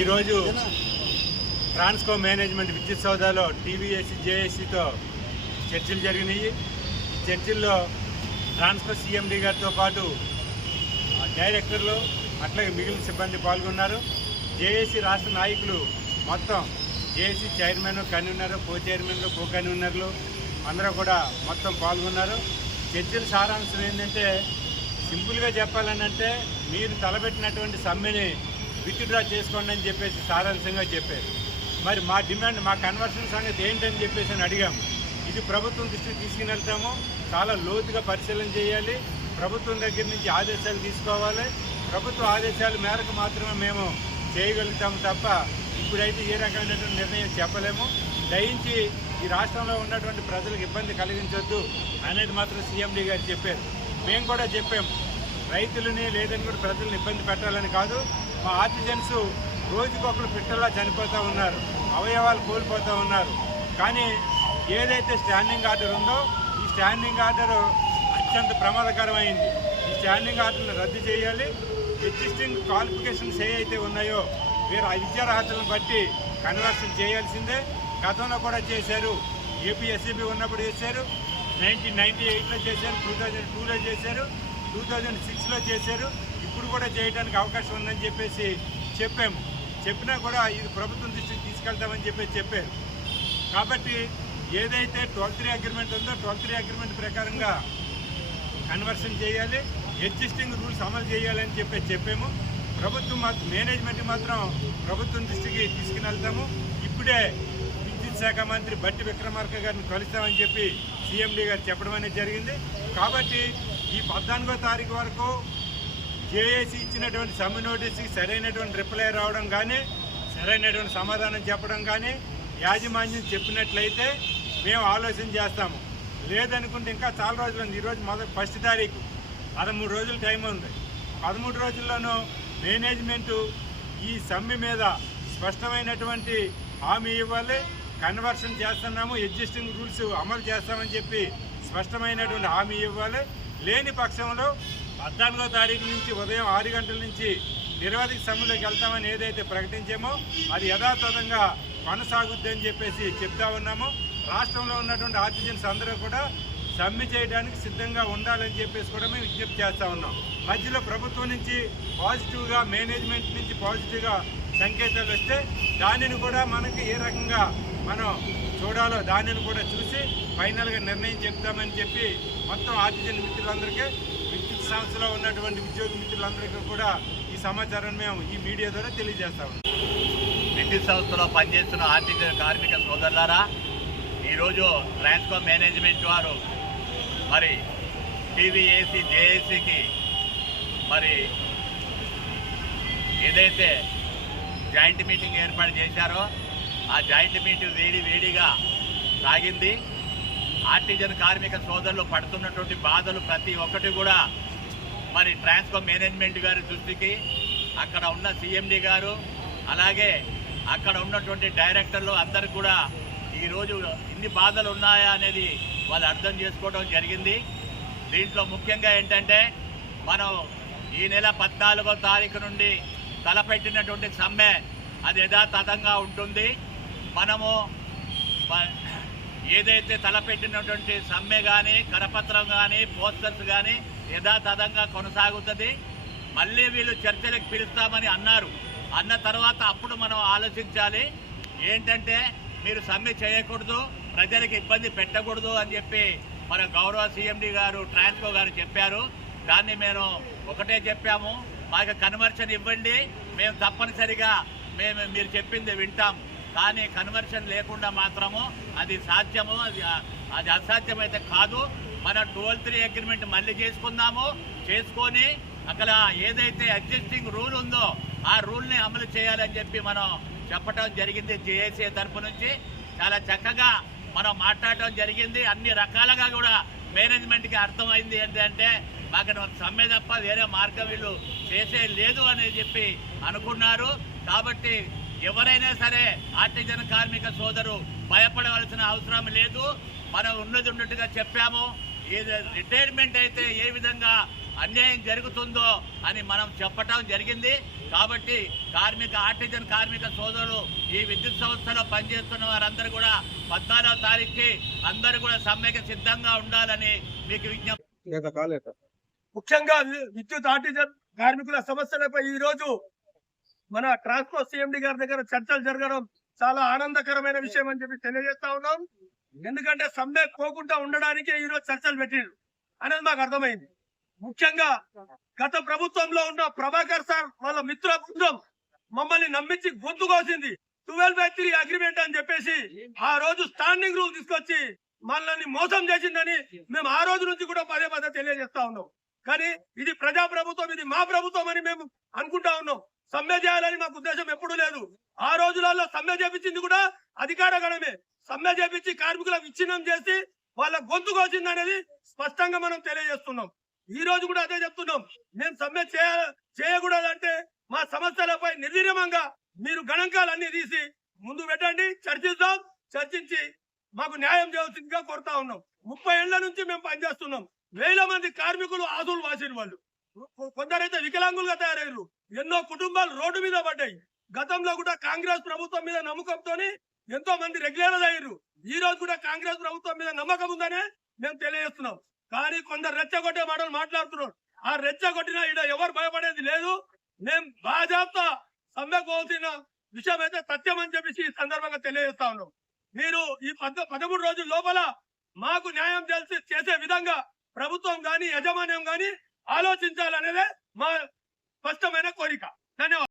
ఈరోజు ట్రాన్స్కో మేనేజ్మెంట్ విద్యుత్ సౌదాలో టీవీఎస్సీ జేఏసీతో చర్చలు జరిగినాయి. చర్చల్లో ట్రాన్స్కో సీఎండి గారితో పాటు డైరెక్టర్లు అట్లాగే మిగిలిన సిబ్బంది పాల్గొన్నారు. జేఏసీ రాష్ట్ర నాయకులు మొత్తం జేఏసీ చైర్మన్ కన్వీనర్ కో చైర్మన్లు కో కన్వీనర్లు అందరూ కూడా మొత్తం పాల్గొన్నారు. చర్చల సారాంశం ఏంటంటే సింపుల్గా చెప్పాలని అంటే మీరు తలపెట్టినటువంటి సమ్మెని విత్డ్రా చేసుకోండి అని చెప్పేసి సారాంశంగా చెప్పారు. మరి మా డిమాండ్ మా కన్వర్షన్ సంగతి ఏంటని చెప్పేసి అని అడిగాము. ఇది ప్రభుత్వం దృష్టికి తీసుకుని వెళ్తాము చాలా లోతుగా పరిశీలన చేయాలి. ప్రభుత్వం దగ్గర నుంచి ఆదేశాలు తీసుకోవాలి. ప్రభుత్వ ఆదేశాల మేరకు మాత్రమే మేము చేయగలుగుతాము తప్ప ఇప్పుడైతే ఏ రకమైనటువంటి నిర్ణయం చెప్పలేము. దయించి ఈ రాష్ట్రంలో ఉన్నటువంటి ప్రజలకు ఇబ్బంది కలిగించొద్దు అనేది మాత్రం సీఎండీ గారు చెప్పారు. మేము కూడా చెప్పాము. రైతులని లేదని కూడా ప్రజలను ఇబ్బంది పెట్టాలని కాదు. మా ఆర్టిజన్స్ రోజుకొకరు పిట్టల్లా చనిపోతూ ఉన్నారు అవయవాలు కోల్పోతూ ఉన్నారు. కానీ ఏదైతే స్టాండింగ్ ఆర్డర్ ఉందో ఈ స్టాండింగ్ ఆర్డర్ అత్యంత ప్రమాదకరమైంది. ఈ స్టాండింగ్ ఆర్డర్ని రద్దు చేయాలి. ఎగ్జిస్టింగ్ క్వాలిఫికేషన్స్ ఏవైతే ఉన్నాయో మీరు ఆ విద్యార్హతలను బట్టి కన్వర్షన్ చేయాల్సిందే. గతంలో కూడా చేశారు. ఏపీఎస్సీబీ ఉన్నప్పుడు చేశారు. నైన్టీన్ నైన్టీ ఎయిట్లో చేశారు టూ థౌజండ్ టూలో చేశారు. టూ థౌజండ్ సిక్స్లో చేశారు. కూడా చేయడానికి అవకాశం ఉందని చెప్పేసి చెప్పాము. చెప్పినా కూడా ఇది ప్రభుత్వం దృష్టికి తీసుకెళ్తామని చెప్పేసి చెప్పారు. కాబట్టి ఏదైతే ట్వెల్త్ త్రీ అగ్రిమెంట్ ఉందో ట్వెల్త్ త్రీ అగ్రిమెంట్ ప్రకారంగా కన్వర్షన్ చేయాలి ఎగ్జిస్టింగ్ రూల్స్ అమలు చేయాలని చెప్పి చెప్పాము. ప్రభుత్వం మాత్రం మేనేజ్మెంట్ మాత్రం ప్రభుత్వం దృష్టికి తీసుకుని వెళ్తాము ఇప్పుడే విద్యుత్ శాఖ మంత్రి బట్టి విక్రమార్క గారిని కలుస్తామని చెప్పి సీఎండీ గారు చెప్పడం అనేది జరిగింది. కాబట్టి ఈ పద్నాలుగో తారీఖు వరకు జేఏసీ ఇచ్చినటువంటి సమ్మె నోటీస్కి సరైనటువంటి రిప్లై రావడం కానీ సరైనటువంటి సమాధానం చెప్పడం కానీ యాజమాన్యం చెప్పినట్లయితే మేము ఆలోచన చేస్తాము. లేదనుకుంటే ఇంకా చాలా రోజులు ఉంది. ఈరోజు మొదటి ఫస్ట్ తారీఖు. పదమూడు రోజులు టైం ఉంది. పదమూడు రోజుల్లోనూ మేనేజ్మెంటు ఈ సమ్మె మీద స్పష్టమైనటువంటి హామీ ఇవ్వాలి. కన్వర్షన్ చేస్తున్నాము. ఎగ్జిస్టింగ్ రూల్స్ అమలు చేస్తామని చెప్పి స్పష్టమైనటువంటి హామీ ఇవ్వాలి. లేని పక్షంలో పద్నాలుగో తారీఖు నుంచి ఉదయం ఆరు గంటల నుంచి నిరవధిక సమ్మెలోకి వెళ్తామని ఏదైతే ప్రకటించామో అది యథాతథంగా కొనసాగుద్ది అని చెప్పేసి చెప్తా ఉన్నాము. రాష్ట్రంలో ఉన్నటువంటి ఆర్టిజన్స్ అందరూ కూడా సమ్మె చేయడానికి సిద్ధంగా ఉండాలని చెప్పేసి కూడా మేము విజ్ఞప్తి చేస్తూ ఉన్నాం. మధ్యలో ప్రభుత్వం నుంచి పాజిటివ్గా మేనేజ్మెంట్ నుంచి పాజిటివ్గా సంకేతాలు వస్తే దానిని కూడా మనకి ఏ రకంగా మనం చూడాలో దానిని కూడా చూసి ఫైనల్గా నిర్ణయం చెప్తామని చెప్పి మొత్తం ఆర్టిజన్ మిత్రులందరికీ సంస్థలో ఉన్నటువంటి ఉద్యోగ మిత్రులందరికీ కూడా ఈ సమాచారాన్ని మేము ఈ మీడియా ద్వారా తెలియజేస్తాం విద్యుత్ సంస్థలో పనిచేస్తున్న ఆర్థిక కార్మిక సోదరులారా ఈరోజు ట్రాన్స్కో మేనేజ్మెంట్ వారు మరి టీవీఏసీ జేఏసీకి మరి ఏదైతే జాయింట్ మీటింగ్ ఏర్పాటు చేశారో ఆ జాయింట్ మీటింగ్ వేడి వేడిగా సాగింది. ఆర్టిజన్ కార్మిక సోదరులు పడుతున్నటువంటి బాధలు ప్రతి ఒక్కటి కూడా మరి ట్రాన్స్కో మేనేజ్మెంట్ గారి దృష్టికి అక్కడ ఉన్న సిఎండి గారు అలాగే అక్కడ ఉన్నటువంటి డైరెక్టర్లు అందరు కూడా ఈరోజు ఇన్ని బాధలు ఉన్నాయా అనేది వాళ్ళు అర్థం చేసుకోవడం జరిగింది. దీంట్లో ముఖ్యంగా ఏంటంటే మనం ఈ నెల పద్నాలుగో తారీఖు నుండి తలపెట్టినటువంటి సమ్మె అది యథాతథంగా ఉంటుంది. మనము ఏదైతే తలపెట్టినటువంటి సమ్మె కానీ కరపత్రం కానీ పోస్టర్స్ కానీ యథాతథంగా కొనసాగుతుంది. మళ్ళీ వీళ్ళు చర్చలకు పిలుస్తామని అన్నారు. అన్న తర్వాత అప్పుడు మనం ఆలోచించాలి. ఏంటంటే మీరు సమ్మె చేయకూడదు ప్రజలకు ఇబ్బంది పెట్టకూడదు అని చెప్పి మన గౌరవ సీఎండి గారు ట్రాన్స్కో గారు చెప్పారు. దాన్ని మేము ఒకటే చెప్పాము. మాకు కన్వర్షన్ ఇవ్వండి. మేము తప్పనిసరిగా మేము మీరు చెప్పింది వింటాం. కానీ కన్వర్షన్ లేకుండా మాత్రము అది సాధ్యము. అది అది అసాధ్యమైతే కాదు. మన టూల్ త్రీ అగ్రిమెంట్ మళ్ళీ చేసుకుందాము చేసుకొని అక్కడ ఏదైతే ఎగ్జిస్టింగ్ రూల్ ఉందో ఆ రూల్ని అమలు చేయాలని చెప్పి మనం చెప్పడం జరిగింది జేఏసీ తరపు నుంచి. చాలా చక్కగా మనం మాట్లాడటం జరిగింది. అన్ని రకాలుగా కూడా మేనేజ్మెంట్కి అర్థమైంది ఏంటంటే మాకు సమ్మె తప్ప వేరే మార్గం వీళ్ళు చేసే లేదు అని చెప్పి అనుకున్నారు. కాబట్టి ఎవరైనా సరే ఆర్టిజన్ కార్మిక సోదరు భయపడవలసిన అవసరం లేదు. మనం ఉన్నది ఉన్నట్టుగా చెప్పాము. ఏది రిటైర్మెంట్ అయితే ఏ విధంగా అన్యాయం జరుగుతుందో అని మనం చెప్పటం జరిగింది. కాబట్టి కార్మిక ఆర్టిజన్ కార్మిక సోదరులు ఈ విద్యుత్ సంస్థలో పనిచేస్తున్న వారందరూ కూడా పద్నాలుగో తారీఖుకి అందరూ కూడా సమ్మెకి సిద్ధంగా ఉండాలని మీకు విజ్ఞప్తి ముఖ్యంగా వి- విద్యుత్ ఆర్టిజన్ కార్మికుల సమస్యలపై ఈ రోజు మన ట్రాన్స్కో సిఎండి గారి దగ్గర చర్చలు జరగడం చాలా ఆనందకరమైన విషయం అని చెప్పి తెలియజేస్తా ఉన్నాం. ఎందుకంటే సమ్మె పోకుండా ఉండడానికే ఈ రోజు చర్చలు పెట్టిండ్రు. అనేది మాకు అర్థమైంది. ముఖ్యంగా గత ప్రభుత్వంలో ఉన్న ప్రభాకర్ సార్ వాళ్ళ మిత్ర బృందం మమ్మల్ని నమ్మించి గొంతు కోసింది. ట్వెల్వ్ బై త్రీ అగ్రిమెంట్ అని చెప్పేసి ఆ రోజు స్టాండింగ్ రూల్ తీసుకొచ్చి మనల్ని మోసం చేసిందని మేము ఆ రోజు నుంచి కూడా పదే పదే తెలియజేస్తా ఉన్నాం. కానీ ఇది ప్రజా ప్రభుత్వం ఇది మా ప్రభుత్వం అని మేము అనుకుంటా ఉన్నాం. సమ్మె చేయాలని మాకు ఉద్దేశం ఎప్పుడూ లేదు. ఆ రోజులలో సమ్మె చేపించింది కూడా అధికార గణమే. సమ్మె చేపించి కార్మికుల విచ్ఛిన్నం చేసి వాళ్ళ గొంతు కోసింది అనేది స్పష్టంగా మనం తెలియజేస్తున్నాం. ఈ రోజు కూడా అదే చెప్తున్నాం. మేము సమ్మె చేయ చేయకూడదంటే మా సమస్యలపై నిర్విరమంగా మీరు గణాంకాలన్నీ తీసి ముందు పెట్టండి చర్చిద్దాం చర్చించి మాకు న్యాయం చేయాల్సిందిగా కోరుతా ఉన్నాం. ముప్పై ఏళ్ళ నుంచి మేము పనిచేస్తున్నాం. వేల మంది కార్మికులు ఆదులు వాసిన వాళ్ళు. కొందరైతే వికలాంగులుగా తయారయ్యారు ఎన్నో కుటుంబాలు రోడ్డు మీద పడ్డాయి. గతంలో కూడా కాంగ్రెస్ ప్రభుత్వం మీద నమ్మకంతో ఎంతో మంది రెగ్యులర్ అయ్యారు. ఈ రోజు కూడా కాంగ్రెస్ ప్రభుత్వం మీద నమ్మకం ఉందనే మేము తెలియజేస్తున్నాం. కానీ కొందరు రెచ్చగొట్టే మాటలు మాట్లాడుతున్నారు. ఆ రెచ్చగొట్టిన ఈడ ఎవరు భయపడేది లేదు. మేము బాజాప్తా సమ్మెకోవాల్సిన విషయం అయితే సత్యం అని చెప్పేసి ఈ సందర్భంగా తెలియజేస్తా ఉన్నాం. మీరు ఈ పద పదమూడు రోజుల లోపల మాకు న్యాయం తెలిసి చేసే విధంగా ప్రభుత్వం గాని యజమాన్యం గాని ఆలోచించాలనేదే మా స్పష్టమైన కోరిక. ధన్యవాదాలు.